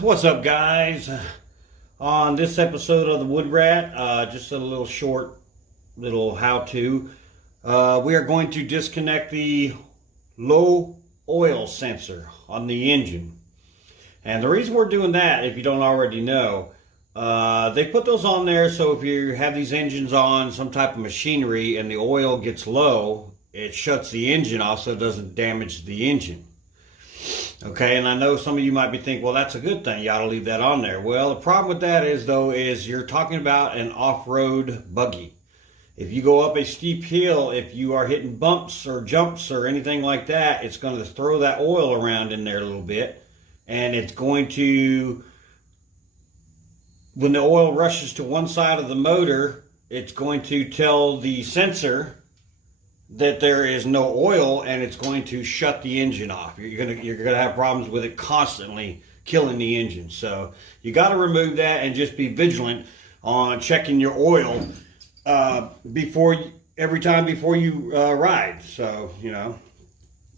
What's up, guys? On this episode of the Wood Rat, just a little short little how-to. We are going to disconnect the low oil sensor on the engine. And the reason we're doing that, if you don't already know, they put those on there so if you have these engines on some type of machinery and the oil gets low, it shuts the engine off so it doesn't damage the engine. Okay, and I know some of you might be thinking, well, that's a good thing. You ought to leave that on there. Well, the problem with that is, though, is you're talking about an off-road buggy. If you go up a steep hill, if you are hitting bumps or jumps or anything like that, it's going to throw that oil around in there a little bit. And it's going to, when the oil rushes to one side of the motor, it's going to tell the sensor that there is no oil, and it's going to shut the engine off. You're gonna have problems with it constantly killing the engine. So you got to remove that and just be vigilant on checking your oil every time before you ride. So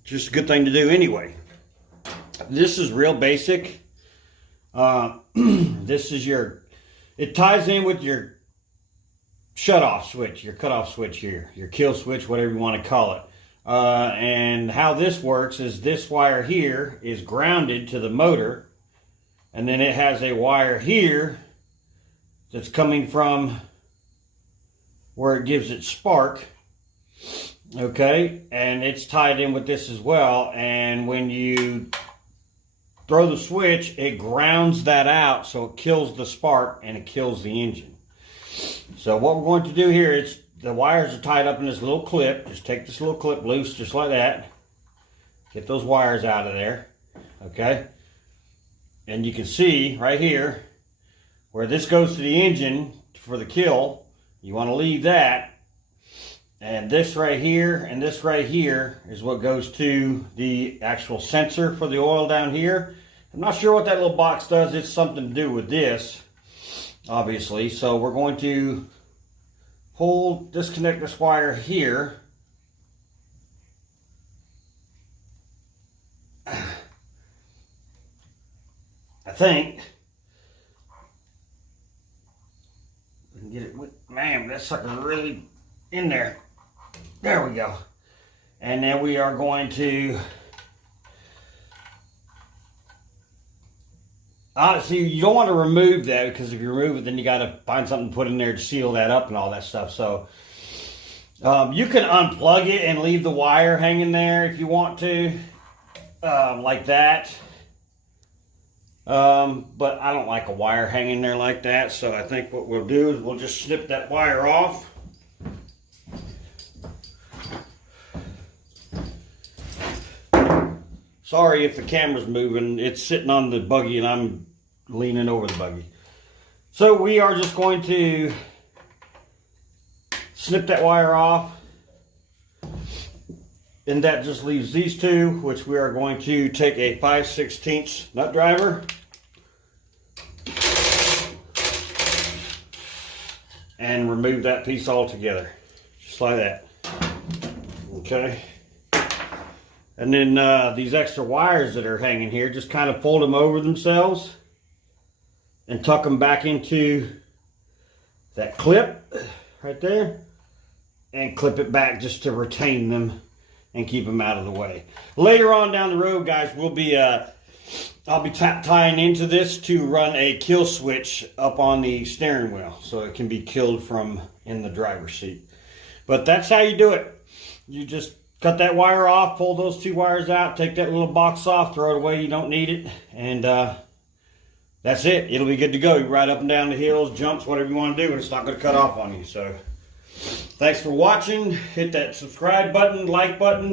just a good thing to do anyway. This is real basic. This is it ties in with your shut-off switch, your cut-off switch here, your kill switch, whatever you want to call it. And how this works is this wire here is grounded to the motor, and then it has a wire here that's coming from where it gives it spark, okay, and it's tied in with this as well. And when you throw the switch, it grounds that out, so it kills the spark and it kills the engine. So what we're going to do here is the wires are tied up in this little clip. Just take this little clip loose just like that. Get those wires out of there. Okay. And you can see right here where this goes to the engine for the kill. You want to leave that. And this right here and this right here is what goes to the actual sensor for the oil down here. I'm not sure what that little box does. It's something to do with this, obviously. So we're going to disconnect this wire here. I think. Get it. Man, that sucker really in there. There we go. And then we are going to, honestly, you don't want to remove that, because if you remove it, then you got to find something to put in there to seal that up and all that stuff. So you can unplug it and leave the wire hanging there if you want to, like that. But I don't like a wire hanging there like that. So I think what we'll do is we'll just snip that wire off. Sorry if the camera's moving. It's sitting on the buggy and I'm leaning over the buggy. So we are just going to snip that wire off. And that just leaves these two, which we are going to take a 5/16 nut driver and remove that piece altogether. Just like that. Okay. And then these extra wires that are hanging here, just kind of fold them over themselves and tuck them back into that clip right there and clip it back just to retain them and keep them out of the way. Later on down the road, guys, I'll be tying into this to run a kill switch up on the steering wheel so it can be killed from in the driver's seat. But that's how you do it. You just cut that wire off, pull those two wires out, take that little box off, throw it away, you don't need it, and that's it. It'll be good to go. You ride up and down the hills, jumps, whatever you want to do, and it's not going to cut off on you. So thanks for watching. Hit that subscribe button, like button.